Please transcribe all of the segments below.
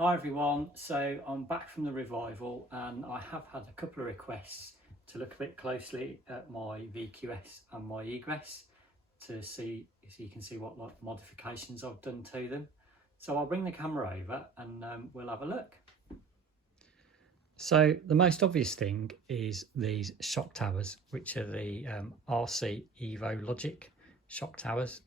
Hi everyone, so I'm back from the revival and I have had a couple of requests to look a bit closely at my VQS and my Egress to see if you can see what modifications I've done to them. So I'll bring the camera over and we'll have a look. So the most obvious thing is these shock towers, which are the RC Evo Logic shock towers.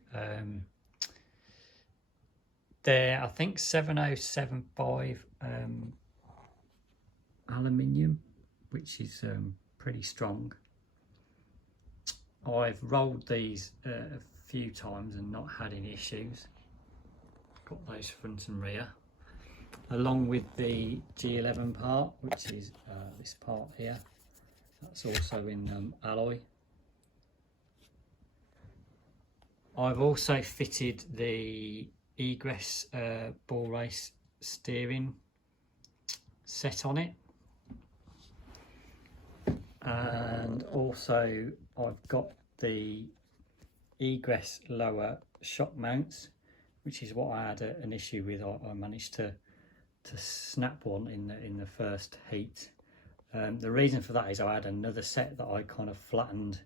They're, I think, 7075 aluminium, which is pretty strong. I've rolled these a few times and not had any issues. Got those front and rear, along with the G11 part, which is this part here. That's also in alloy. I've also fitted the Egress ball race steering set on it, and also I've got the Egress lower shock mounts, which is what I had an issue with. I managed to snap one in the first heat. The reason for that is I had another set that I kind of flattened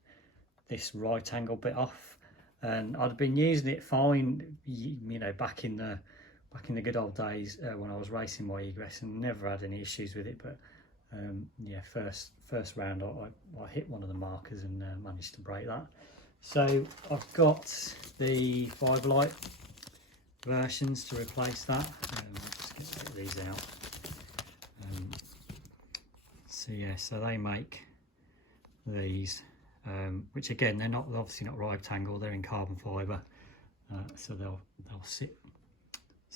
this right angle bit off, and I'd been using it fine, you know, back in the good old days when I was racing my Egress, and never had any issues with it. But yeah, first round I hit one of the markers and managed to break that. So I've got the 5 light versions to replace that. Let's get these out. So yeah, so they make these. Which again, they're obviously not rectangle, they're in carbon fibre, so they'll sit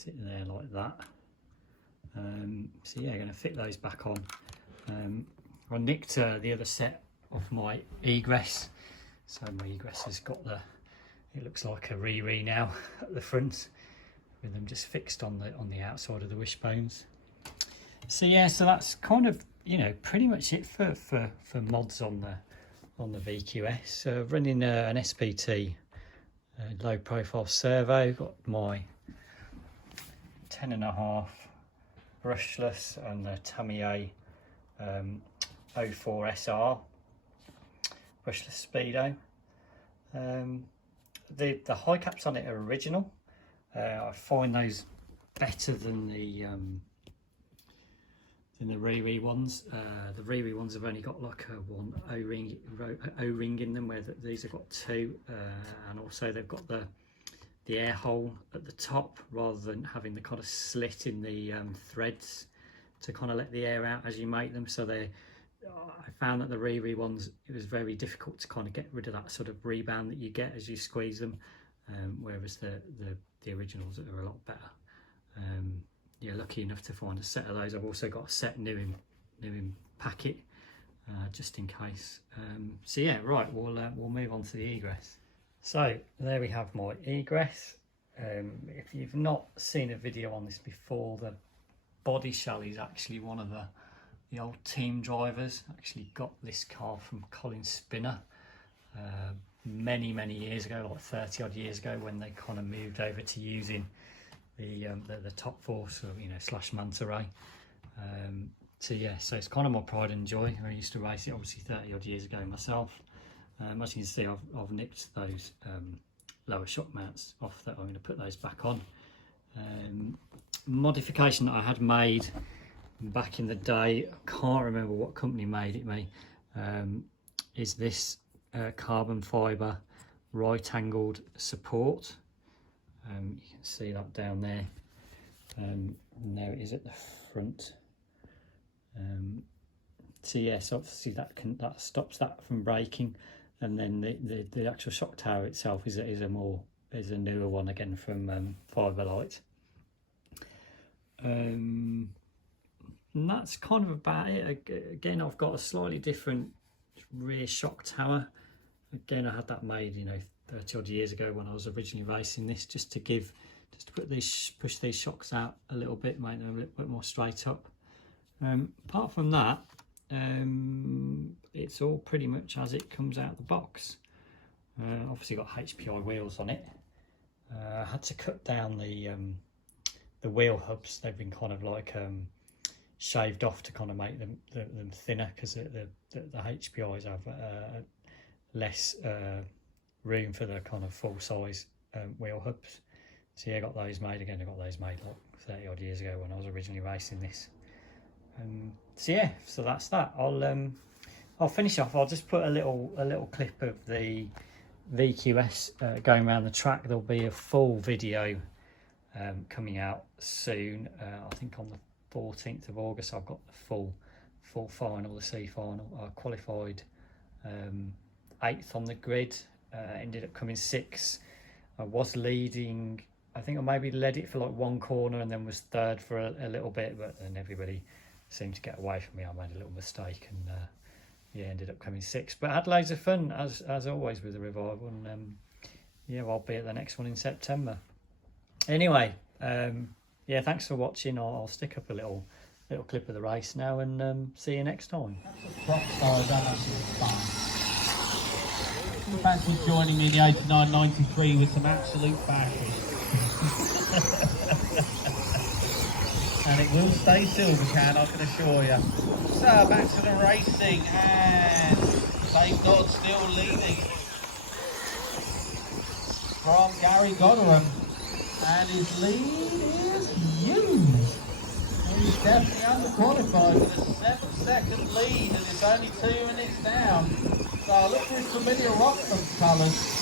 there like that. So yeah, going to fit those back on. I nicked the other set of my Egress, so my Egress has got it looks like a re now at the front, with them just fixed on the outside of the wishbones. So yeah, so that's kind of, you know, pretty much it for mods on the VQS. Running an SPT low profile servo, got my 10.5 brushless and the Tamiya 04 SR brushless speedo. The high caps on it are original. I find those better than the Riri ones. The Riri ones have only got like one O-ring in them, where these have got 2, and also they've got the air hole at the top, rather than having the kind of slit in the threads to kind of let the air out as you make them. So I found that the Riri ones, it was very difficult to kind of get rid of that sort of rebound that you get as you squeeze them, whereas the originals are a lot better. Yeah, lucky enough to find a set of those. I've also got a set new in packet, just in case. So yeah, right, we'll move on to the Egress. So there we have my Egress. If you've not seen a video on this before, the body shell is actually one of the old team drivers. Actually got this car from Colin Spinner many years ago, like 30 odd years ago, when they kind of moved over to using the top force, or, you know, / Manta Ray. So yeah, so it's kind of my pride and joy. I used to race it obviously 30 odd years ago myself. As you can see, I've nicked those lower shock mounts off. That I'm going to put those back on. Modification that I had made back in the day, I can't remember what company made it me, is this carbon fibre right angled support. You can see that down there, and there it is at the front. So yes, obviously that stops that from breaking, and then the actual shock tower itself is a newer one, again from Fibre Light. And that's kind of about it. Again, I've got a slightly different rear shock tower. Again, I had that made, you know, 30 odd years ago when I was originally racing this, just to push these shocks out a little bit, make them a little bit more straight up. Apart from that, it's all pretty much as it comes out of the box. Obviously got HPI wheels on it. I had to cut down the the wheel hubs, they've been kind of like shaved off to kind of make them thinner, because the HPIs have less room for the kind of full size wheel hubs. So yeah, I got those made again. I got those made like 30 odd years ago when I was originally racing this. So yeah, so that's that. I'll finish off. I'll just put a little clip of the VQS going around the track. There'll be a full video coming out soon. I think on the 14th of August I've got the full final, the C final. I qualified 8th on the grid, ended up coming 6th. I was leading, I think I maybe led it for like one corner and then was 3rd for a little bit, but then everybody seemed to get away from me. I made a little mistake and yeah, ended up coming 6th, but I had loads of fun as always with the revival, and yeah, I'll be at the next one in September. Anyway, yeah, thanks for watching. I'll stick up a little clip of the race now, and see you next time. Thanks for joining me in the 89.93 with some absolute fashion. And it will stay silver can, I can assure you. So back to the racing, and Dave Dodd still leading from Gary Goddard, and his lead is huge. He's definitely underqualified with a 7-second lead, and it's only 2 minutes down. So look for his familiar Rockland colours.